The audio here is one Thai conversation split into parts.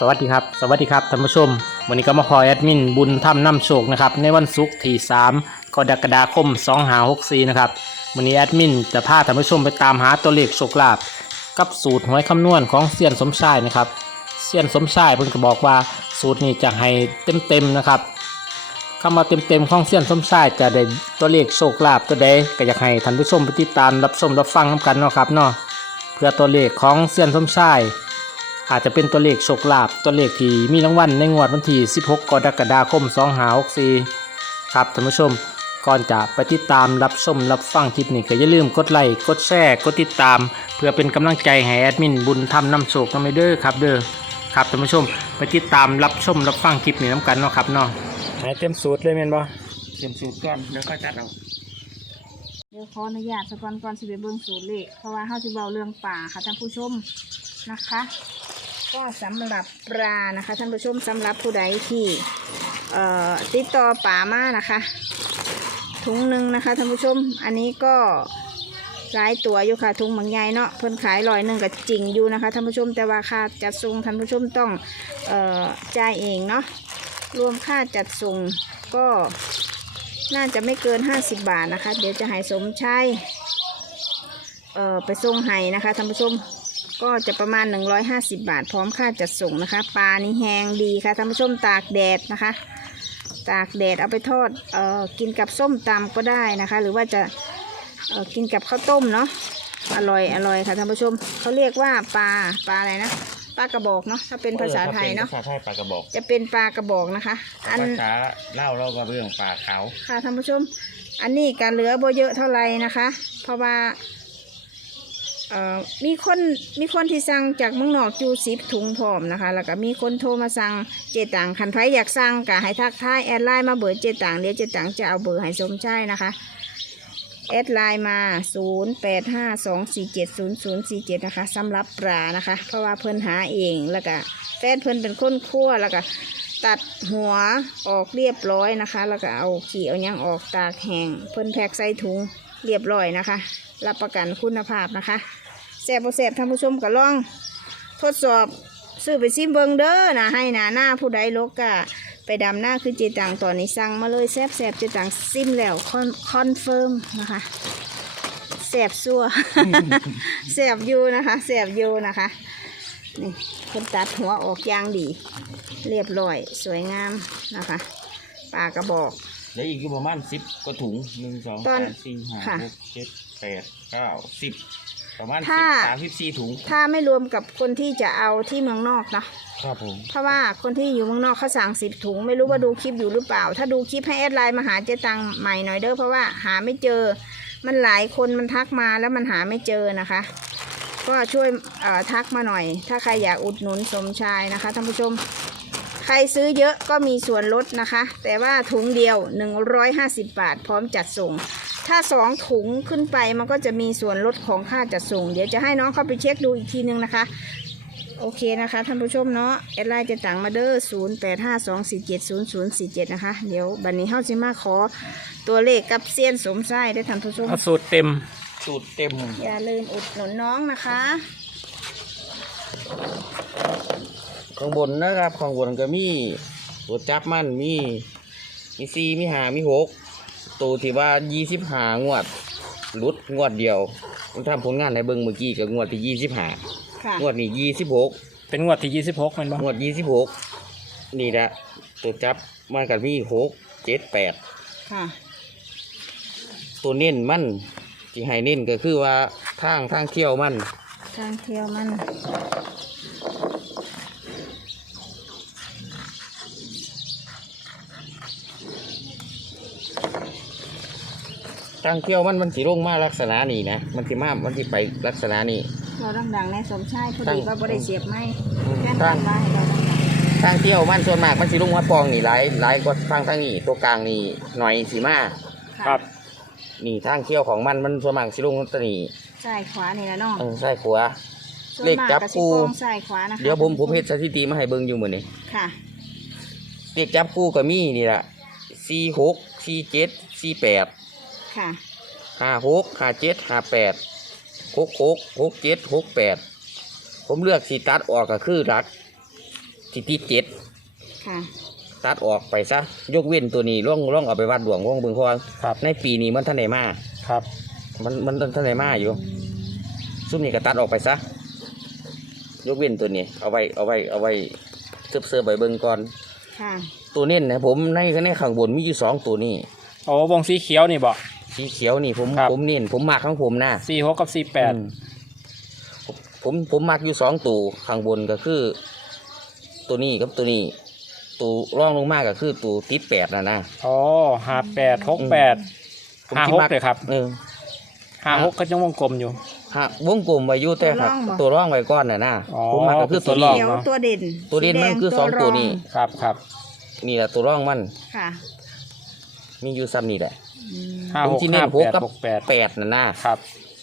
สวัสดีครับ สวัสดีครับท่านผู้ชม วันนี้ก็มาพอแอดมินบุญธรรมนำโชคนะครับ ในวันศุกร์ที่3กรกฎาคม2 5 6 4นะครับ วันนี้แอดมินจะพาท่านผู้ชมไปตามหาตัวเลขโชคลาภกับสูตรหวยคำนวณของเซียนสมชายนะครับ เซียนสมชายเพิ่นก็บอกว่าสูตรนี้จะให้เต็มๆนะครับคำว่าเต็มๆของเซียนสมชายจะได้ตัวเลขโชคลาภตัวใดก็อยากให้ท่านผู้ชมไปติดตามรับชมรับฟังกันเนาะครับเนาะ เพื่อตัวเลขของเซียนสมชาย อาจจะเป็นตัวเลขโชคลาภตัวเลขที่มีรางวัลในงวดวันที่ 16 กรกฎาคม 2564 ครับท่านผู้ชม ก่อนจะไปติดตามรับชมรับฟังคลิปนี้ก็อย่าลืมกดไลค์กดแชร์กดติดตาม เพื่อเป็นกำลังใจให้แอดมินบุญทำนำโชคนำไปเด้อครับเด้อครับท่านผู้ชม ไปติดตามรับชมรับฟังคลิปนี้น้ำกันเนาะครับเนาะให้เต็มสูตรเลยแม่นบ่เตรียมสูตรก่อนแล้วก็จัดเอาเดี๋ยวขออนุญาตสกอนก่อนสิไปเบิ่งสูตรเลขเพราะว่าเฮาสิเว้าเรื่องป่าค่ะท่านผู้ชมนะคะ ก็สำหรับปลานะคะ ท่านผู้ชมสำหรับผู้ใดที่เอ่อติดต่อป่ามานะคะถุงหนึ่งนะคะท่านผู้ชม อันนี้ก็หลายตัวอยู่ค่ะถุงบางใหญ่เนาะเพิ่นขายร้อยหนึ่งกับจริงอยู่นะคะท่านผู้ชมแต่ว่าค่าจัดส่งท่านผู้ชมต้องเอ่อจ่ายเองเนาะรวมค่าจัดส่งก็น่าจะไม่เกิน 50 บาทนะคะ เดี๋ยวจะให้สมชัยเอ่อไปส่งให้นะคะท่านผู้ชม ก็จะประมาณ 150 บาท พร้อมค่าจัดส่งนะคะ ปลานี่แห้งดีค่ะท่านผู้ชมตากแดดนะคะ ตากแดดเอาไปทอดเอ่อกินกับส้มตำก็ได้นะคะ หรือว่าจะเอ่อกินกับข้าวต้มเนาะอร่อยอร่อยค่ะท่านผู้ชมเขาเรียกว่าปลาปลาอะไรนะปลากระบอกเนาะถ้าเป็นภาษาไทยเนาะภาษาไทยปลากระบอก จะเป็นปลากระบอกนะคะ อันภาษาเล่าวเราก็เรื่องปลาขาวค่ะท่านผู้ชม อันนี้การเหลือบ่เยอะเท่าไหร่นะคะ เพราะว่า เอ่อมีคนมีคนที่สั่งจากเมืองนอกจูสิบถุงพร้อมนะคะ แล้วก็มีคนโทรมาสั่งเจตังคันไผอยากสั่งก็ให้ทักทายแอดไลน์มาเบอร์เจตังเดี๋ยวเจตังจะเอาเบอร์ให้สมใช่นะคะแอดไลน์มา 0 8 5 2 4 7 0 0 4 7 นะคะสำหรับปลานะคะ เพราะว่าเพิ่นหาเอง แล้วก็แฟนเพิ่นเป็นคนคั่วแล้วก็ตัดหัวออกเรียบร้อยนะคะ แล้วก็เอาขี้เอายังออกตากแห้งเพิ่นแพ็กใส่ถุงเรียบร้อยนะคะ รับประกันคุณภาพนะคะ แซ่บบ่แซ่บท่านผู้ชมก็ลอง ทดสอบซื้อไปซิมเบิงเด้อนะให้หนาหน้าผู้ใดลกกะไปดำหน้าคือเจตังตอนนี้สั่งมาเลยแซ่บแซ่บเจตังซิมแล้วคอนคอนเฟิร์มนะคะแซ่บซัวแซ่บอยู่นะคะแซ่บอยู่นะคะ นี่เพิ่นตัดหัวออกอย่างดี เรียบร้อยสวยงามนะคะปลากระบอกแล้วอีกอยู่ประมาณสิบก็ถุงหนึ่งสองตอนสามสี่ห้าค่ะหกเจ็ดแปดเก้าสิบ ประมาณสิถ้า บสามสิบสี่ถุง ถ้าไม่รวมกับคนที่จะเอาที่เมืองนอกเนาะครับผม เพราะว่าคนที่อยู่เมืองนอกเขาสั่งสิบถุง ไม่รู้ว่าดูคลิปอยู่หรือเปล่า ถ้าดูคลิปให้แอดไลน์มาหาเจ๊ตังใหม่หน่อยเด้อเพราะว่าหาไม่เจอ มันหลายคนมันทักมาแล้วมันหาไม่เจอนะคะ ก็ช่วยเอ่อทักมาหน่อย ถ้าใครอยากอุดหนุนสมชายนะคะท่านผู้ชม ใครซื้อเยอะก็มีส่วนลดนะคะ แต่ว่าถุงเดียว 150 บาท พร้อมจัดส่ง ถ้าสองถุงขึ้นไปมันก็จะมีส่วนลดของค่าจัดส่ง เดี๋ยวจะให้น้องเข้าไปเช็คดูอีกทีนึงนะคะ โอเคนะคะท่านผู้ชมเนาะแอดไลน์จะต่างมาเด้อ0 8 5 2 4 7 0 0 4 7นะคะ เดี๋ยวบันนี้เฮาสิมาขอตัวเลขกับเซียนสมไส้ได้อท่านผู้ชม เอาสูตรเต็ม สูตรเต็ม อย่าลืมอุดหนุนน้องนะคะ ข้างบนนะครับ ข้างบนก็มีตัวจับมันมี มีสี่มีห้ามีหก ตัวที่ว่ายี่สิบห้างวดหลุดงวดเดียวผมทำผลงานให้เบิ่งเมื่อกี้กับงวดที่ยี่สิบห้าค่ะ งวดนี้ยี่สิบหกเป็นงวดที่26แม่นบ่งวดยี่สิบหกนี่แหละตัวจับมันกันมีหกเจ็ดแปดค่ะ ตัวเน้นมันที่ให้เน้นก็คือว่าทางทางเที่ยวมัน ทางเที่ยวมันางเที่ยวมันมันสิลงมาลักษณะนี้นะมันสิมามันสิไปลักษณะนี้เราดังๆในสมชายพอตั้ดีงว่าบ่ได้เสียบไม้อืมแค่ตั้นั้งนว่าให้เราดังทางเที่ยวมันส่วนมากมันสิลงมาปองนี่หลายหลายกว่าทางทางนี้ตัวกลางนี่หน่อยสิมาๆะครับ นี่ทางเที่ยวของมันมันส่วนมากสิลงตัวนี้ซ้ายขวานี่แหละเนาะเออใช่ขวาส่วนเลขมากจับก็สิคู่โป้งซ้ายขวานะคะเดี๋ยวผมผมเฮ็ดสถิติมาให้เบิ่งอยู่มื้อนี้ค่ะเลขจับคู่ก็มีนี่ล่ะสี่หกสี่เจ็ดสี่แปด ค่ะห้าหกห้าเจ็ดห้าแปดหกหกหกเจ็ดหกแปดผมเลือกสีตัดออกก็คือรักที่สิติดเจ็ดค่ะตัดออกไปซะยกเว้นตัวนี้ร่องร่องเอาไปวัดดวงร่องเบิ่งเพราะว่าครับ ในปีนี้มันท่านไหนมาครับ มันมันท่านไหนมาอยู่ซุ่มนี้ก็ตัดออกไปซะยกเว้นตัวนี้ เอาไว้เอาไว้เอาไว้เสิร์ฟเสิร์ฟไปเบิ่งก่อนค่ะ ตัวเน้นนะผมในในข้างบนมีอยู่สองตัวนี้โอ้วงสีเขียวนี่บอก สีเขียวนี่ผมครับ ผมเน้นผมมักของผมนะสี่หกกับสี่แปดอืมผมผมมักอยู่สองตัวข้างบนก็คือ ตัวนี้กับตัวนี้ ตัวร่องลงมากก็คือตัวติดแปดนะนะ อ๋อห้าแปดหกแปดผมห้าคิดหกมักเลยครับเออห้าหกก็ยังวงกลมอยู่ ฮะวงกลมไว้อยู่แต่ครับ ตัวร่องไว้ก้อนน่ะนะอ๋อ ผมมักก็คือตัวตัวร่นี้องเขียวตัวเด่นตัวเด่นมันคือสองตัวนี้ครับครับนี่แหละตัวร่องมัน ค่ะ มีอยู่ซ้ำนี่แหละอืม ห้าผมหกที่เน้ห้านหกแปดกับหกแปดแปดน่ะนะครับ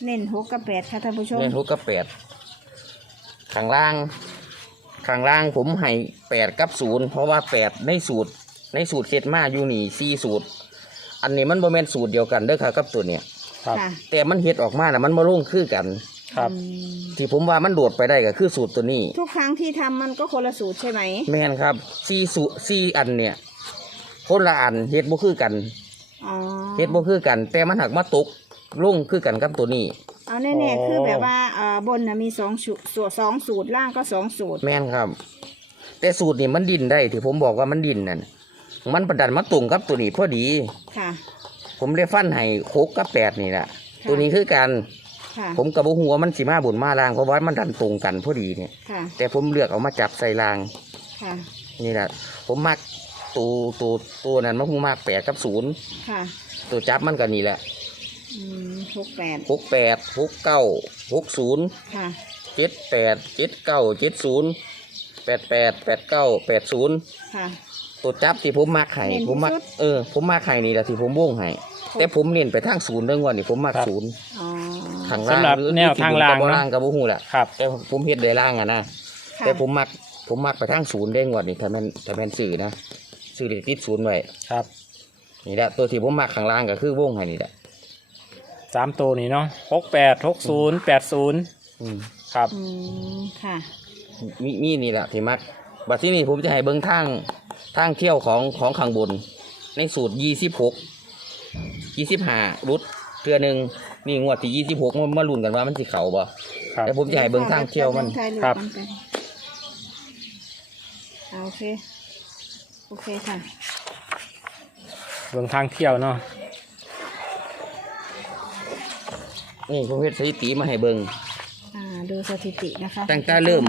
เน้นหกกับแปดค่ะท่านผู้ชมเล่นหกกับแปดข้างล่างข้างล่างผมให้แปดกับศูนย์เพราะว่าแปดในสูตร ในสูตรเซตมาอยู่นี่สี่สูตร อันนี้มันโมเมนสูตรเดียวกันเด้อครับกับตัวเนี้ยครับค่ะแต่มันเฮ็ดออกมาน่ะมันมาลงคือกัน ครับอืมที่ผมว่ามันโดดไปได้ก็คือสูตรตัวนี้ ทุกครั้งที่ทำมันก็คนละสูตรใช่ไหมแม่นครับสี่สูสี่อันเนี่ยคนละอันเฮ็ดบ่คือกันอ๋อ เฮ็ดบ่คือกัน แต่มันหักมาตกลงคือกันกับตัวนี้ เอาแน่ๆคือแบบว่าเอ่อบนนะมีสองสูตรส่วนสองสูตรล่างก็สองสูตร แม่นครับ แต่สูตรนี่มันดินได้ที่ผมบอกว่ามันดินนั่นมันประดันมาตรงกับตัวนี้พอดี ค่ะ ผมได้ฟันให้โคกกับแปดนี่แหละค่ะตัวนี้คือกัน ค่ะ ผมกับหัวามันสิมาบุญมาลางเพราะว่ามันดันตรงกันพอดีเนี่ยค่ะ แต่ผมเลือกเอามาจับใส่รางค่ะ นี่แหละผมมัก ตัวตัวตัวนั้นมันคงมากแปดกับศูนย์ค่ะตัวจับมันก็นี่แหละอืมหกแปดหกแปดหกเก้าหกศูนย์ค่ะเจ็ดแปดเจ็ดเก้าเจ็ดศูนย์แปดแปดแปดเก้าแปดศูนย์ค่ะ ตัวจับที่ผมมักให้เน้นที่ผมมักสุด เออผมมักให้นี่แหละที่ผมวงให้แต่ผมเน้นไปทางศูนย์เรื่องวันนี่ผมมักครับ ศูนย์อ๋อทางล่างสำหรับแนวทางล่างกับเนอะ ล่างกับบ่ฮู้แหละครับ แต่ผมเฮ็ดได้ล่างอะนะ ค่ะแต่ผมมักผมมักไปทางศูนย์ได้งวดนี่ถ้าแม่นถ้าแม่นสื่อนะ สื่อเด็กติดศูนย์ไว้ครับ นี่แหละตัวที่ผมมักข้างล่างก็คือวงให้นี่แหละสามตัวนี้เนาะหกแปดหกศูนย์แปดศูนย์อืมครับ อืมค่ะ มีมีนี่แหละที่มักบัดที่นี่ผมจะให้เบิ่งทางทางเที่ยวของของข้างบน ในสูตรยี่สิบหกยี่สิบห้ารุดเทือหนึ่งนี่งวดที่ยี่สิบหกมาลุ้นกันว่ามันสิเข่าบ่ครับแต่ผมจะให้เบิ่งทางเที่ยวมัน ครับ เอาโอเค โอเคค่ะเบื้องทางเที่ยวเนาะนี่ผมเฮ็ดสถิติมาให้เบิ่งอ่าดูสถิตินะคะตั้งแต่เริ่ม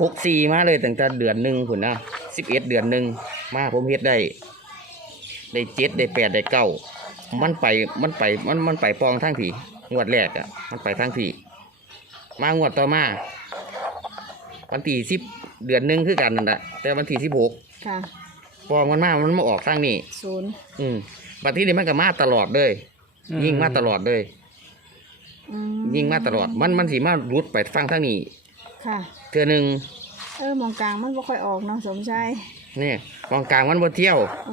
หกสี่มาเลยตั้งแต่เดือนหนึ่งผุนนะสิบเอ็ดเดือนหนึ่งมาผมเฮ็ดได้ ได้เจ็ดได้แปดได้เก้ามันไปมันไปมันมันไปปองทั้งผีงวดแรกอะ มันไปทั้งผีมางวดต่อมาวันที่สิบเดือนหนึ่งคือกันนั่นแหละแต่วันที่สิบหกค่ะ ปองมันมามันมาออกทางนี้ศูนย์อืมบัดที่นี่มันก็มาตลอดเลย ยิ่งมาตลอดเลย อืยิ่งมาตลอด มันมันสีมารุดไปฟังทางนี้ค่ะ เทือหนึ่งเออมองกลางมันไม่ค่อยออกเนาะสมชายเนี่ยมองกลางมันบ่เที่ยว เอ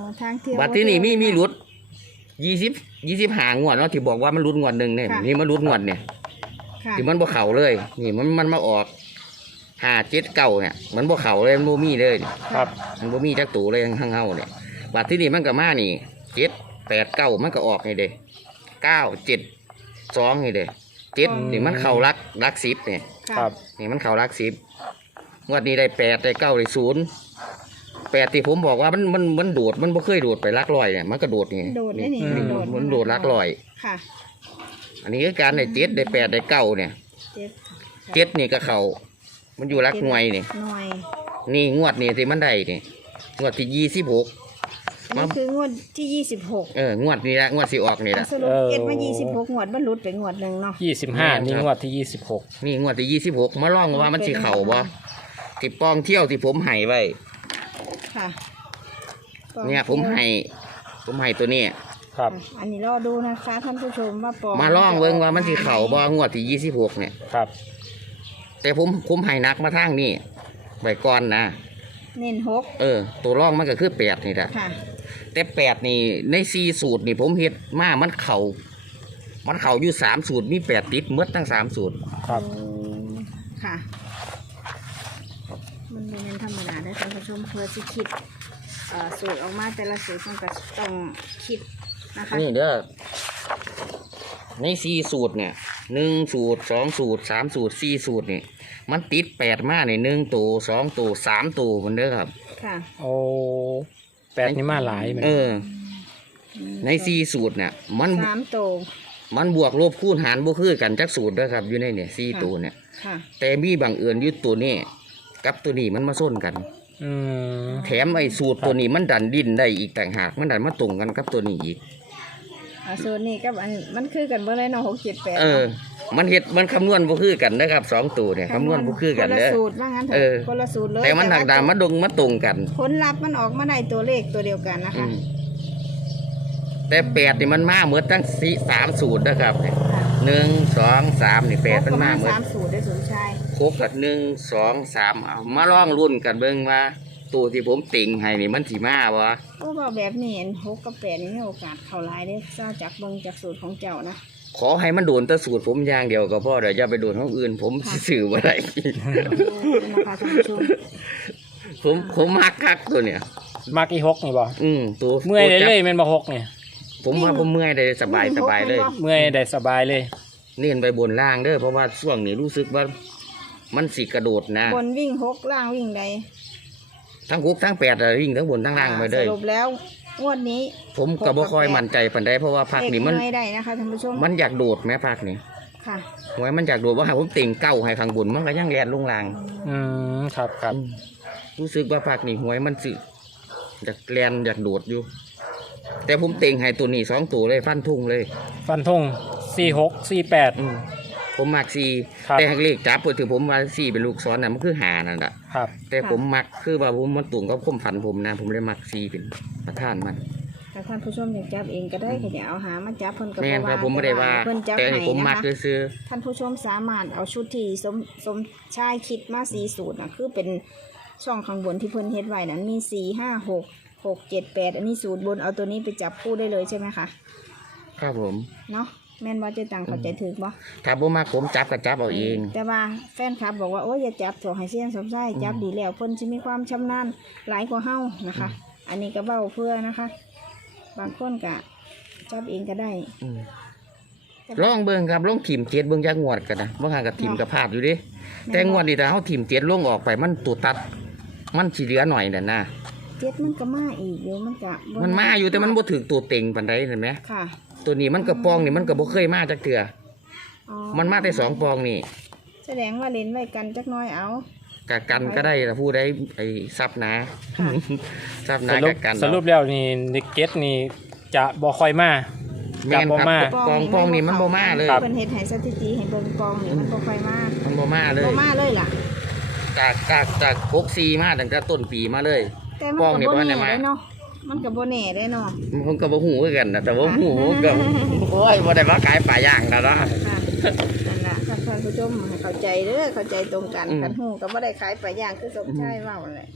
อทางเที่ยว บัดที่นี่มีมีรุดยี่สิบยี่สิบหางวดเนาะที่บอกว่ามันรุดงวดหนึ่งเนี่ยค่ะ นี่มันรุดงวดเนี่ยค่ะที่มันบ่เข่าเลย นี่มันมันมาออก ห้าเจ็ดเก้าเนี่ยมันบ่เข่าเลยมันบ่มีเลยครับมันบ่มีจักตูเลยทั้งเฮาเนี่ยบัดที่นี่มันก็มานี่เจ็ดแปดเก้ามันก็ออกนี่เด้เก้าเจ็ดสองนี่เด้เจ็ดนี่มันเข่ารักรักสิบเนี่ยค่ะครับ นี่มันเข่ารักสิบงวดนี้ได้แปดได้เก้าได้ศูนย์แปดที่ผมบอกว่ามันมันมันโดดมันบ่เคยโดดไปลักลอยเนี่ยมันก็โดดนี่โดดได้นี่อืมโดดมันโดดลักลอย ค่ะอันนี้คือการได้เจ็ดได้แปดได้เก้าเนี่ย เจ็ดเจ็ดนี่ก็เขา มันอยู่รักหน่วยนี่ หน่วยนี่งวดนี่ที่มันได้นี่งวดที่ยี่สิบหก อันนี่คืองวดที่ยี่สิบหกเอองวดนี้ละงวดสิออกนี่ละ สรุปเอ็ดมายี่สิบหกงวดบรรลุไปงวดหนึ่งเนาะ ยี่สิบห้าแม่นครับนี่งวดที่ยี่สิบหกนี่งวดที่ยี่สิบหกมาลองว่ามันสิเข่าบ่ที่ปองเที่ยวที่ผมให้ไว้ ค่ะเนี่ยผมให้ผมให้ตัวนี้ ครับ อันนี้รอดูนะคะท่านผู้ชมว่าปองมาลองเบิ่งว่ามันสิเข่าบ่งวดที่ยี่สิบหกเนี่ย ครับ แต่ผมผมให้นักมาทางนี้ไว้ก่อนนะ เน้นหกเออ ตัวร่องมันก็คือแปดนี่แหละค่ะ แต่แปดนี่ในสี่สูตรนี่ผมเฮ็ดมามันเข่ามันเข่าอยู่สามสูตรมีแปดติดเมื่อทั้งสามสูตร ครับ อืมค่ะ มันเป็นธรรมดาได้อท่านผู้ชมเพื่อสิคิดเอ่อสูตรออกมาแต่ละสูตรมันก็ต้องคิดนะคะ นี่เด้อในสี่สูตรเนี่ย หนึ่งสูตรสองสูตรสามสูตรสี่สูตรนี่ มันติดแปดมาในหนึ่งตัวสองตัวสามตัวมันเด้อครับ ค่ะโอ้แปดนี่มาหลายเหมือนเอกันอในสี่สูตรเนี่ยมันสามโตวมันบวกลบคูณหารบ่คือกันจักสูตรเด้อครับอยู่ในเนี่ยสี่ค่ะตัวเนี่ยค่ะแต่มีบางเอิญอยึดตัวนี้กับตัวนี้มันมาส้นกันอืมแถมไอ้สูตรตัวนี้มันดันดินได้อีกต่างหากมันดันมาตรงกันกับตัวนี้อีก อ่าสูตรนี้กับอันมันคือกันเบอร์เลยเนาะหกเจ็ดแปดเออ มันเฮ็ดมันคำนวณบ่คือกันนะครับสองตัวเนี่ยคำนวณบ่คือกันคนเด้ละอสูตรว่างั้นเถเออะอคนละสูตรเลยแต่มันหักดามาดงมาตรงกันผลลัพธ์มันออกมาได้ตัวเลขตัวเดียวกันนะอืคะมแต่แปดนี่มันมาเหมือนตั้งสี่สามสูตรนะครับค่ะหนึ่งสองสามนี่แปดมันมาเหมือน สามสูตรได้สมชาย ครบกับหนึ่งสองสามเอามาลองรุ่นกันเบิ่งว่า ตัวที่ผมติ่งให้นี่มันสีมาบ่โอ้บอกแบบนี้เห็นหกกับแปดนี่มีโอกาสเข้าหลายได้เจ้าจากเบิงจากสูตรของเจ้านะขอให้มันโดนแตะสูตรผมอย่างเดียวก็พอเดี๋ยวจะไปโดนของอื่น ผมสิสื่อบ่ได้นะคะท่านผู้ชมผมผมมักคักตัวเนี่ยมักอีหกนี่บ่อืมตัวเมื่อยได้ตัวจับเลยแม่นบ่หกนี่ผมว่าผมเมื่อยได้สบายสบายเลย เมื่อยได้สบายเลย เน้นไปบนล่างเด้อเพราะว่าช่วงนี้รู้สึกว่า มันสิกระโดดนะ บนวิ่งหกล่างวิ่งใด ทั้งคุกทั้งแปดอะวิ่งทั้งบนทั้งล่างไปเด้อสรุปแล้วงวดนี้ ผมก็บ่ค่อยมั่นใจปานใดเพราะว่าพักนี้มันเลขไม่ได้นะคะท่านผู้ชมมันอยากโดดแม้พักนี้ค่ะหวยมันอยากโดดว่าหาผมติ่งเก้าให้ข้างบนมันก็ยังแลนลงล่าง อืมครับครับรู้สึกว่าพักนี้หวยมันสิอยากแลนอยากโดดอยู่ แต่ผมติ่งให้ตัวนี้สองตัวเลยฟันทุ่งเลย ฟันธงสี่หกสี่แปดอืม ผมมักสี่ครับ แต่หากเลขจับเปิดถึงผมว่าสี่เป็นลูกซ้อนน่ะมันคือหานั่นแหละครับ แต่ผมมักคือว่าผมมันตุ่งกับความฝันผมนะ ผมเลยมักสี่เป็นประธานมันแต่ท่านผู้ชมอยากจับเองก็ได้ก็อย่าเอาหามาจับเพิ่นก็แม่นครับผมไม่ได้ว่า เพิ่นจับแต่ให้นี่ผมมักนะคะซื้อท่านผู้ชมสามารถเอาชุดที่สมสมชายคิดมาสีสูตรนะคือเป็นช่องข้างบนที่เพิ่นเฮ็ดไว้นั้นมีสี่ห้าหกหกเจ็ดแปดอันนี้สูตรบนเอาตัวนี้ไปจับคู่ได้เลยใช่ไหมคะๆครับผม เนาะ แม่นว่าเจะตังเข้าใจถึกบ่ถ้าผมมักผมจับก็จับเอาเอง แต่ว่าแฟนคลับบอกว่าโอ้ยอย่าจับตัวให้เสี้ยนสมไส้จับดีแล้วเพิ่นสิมีความชำนาญหลายกว่าเฮานะคะ อันนี้ก็เบ้าเพื่อนะคะ บางคนก็จับเองก็ได้อืมลองเบิ่งครับลองถิ่มเจ็ดเบิ่งจักงวดกันนะบางครั้งก็ถิ่มกับพลาดอยู่เดิแต่งวดนี้ถ้าเฮาถิ่มเจ็ดลงออกไปมันตัวตัด มันสิเหลือหน่อยน่ะนะเจ็ดมันก็มาอีกอยู่มันก็บ่มันมาอยู่แต่มันบ่ถึงตัวเต็งปานใดเห็นไหมค่ะ ตัวนี้มันกระปองนี่มันก็บ่เคยมาจักเทื่ออ๋อมันมาแต่สองปองนี่แสดงว่าเล่นไว้กันจักหน้อยเอา กะกันก็ได้ละผู้ใดไอ้ซับนะค่ะ ซับสนะรุปกะกันสรุปแล้วนี่นิกเก็ตนี่จะบ่ค่อยมา แม่นครับจับบ่มาปองปองนี่มันบ่มาเลย ครับ เพิ่นเฮ็ดให้สถิติให้เบิ่งกองนี่มันบ่ค่อยมามันบ่มาเลย บ่มาเลยล่ะ จากจากจากพกซีมาตั้งแต่ต้นปีมาเลย แต่มันกองก็นี่บ่บ่ได้แน่มา ได้เนาะ มันก็บ่แน่ได้เนาะผมก็บ่ฮู้คือกันนะแต่ว่าฮู้ผมก็โอ้ยบ่ได้มาขายปลาย่างแล้วเนาะค่ะนั่นล่ะท่านผู้ชมให้เข้าใจเด้อเข้าใจตรงกันอืมกันฮู้ก็บ่ได้ขายปลาย่างคือสมชายเว้านั่นแหละ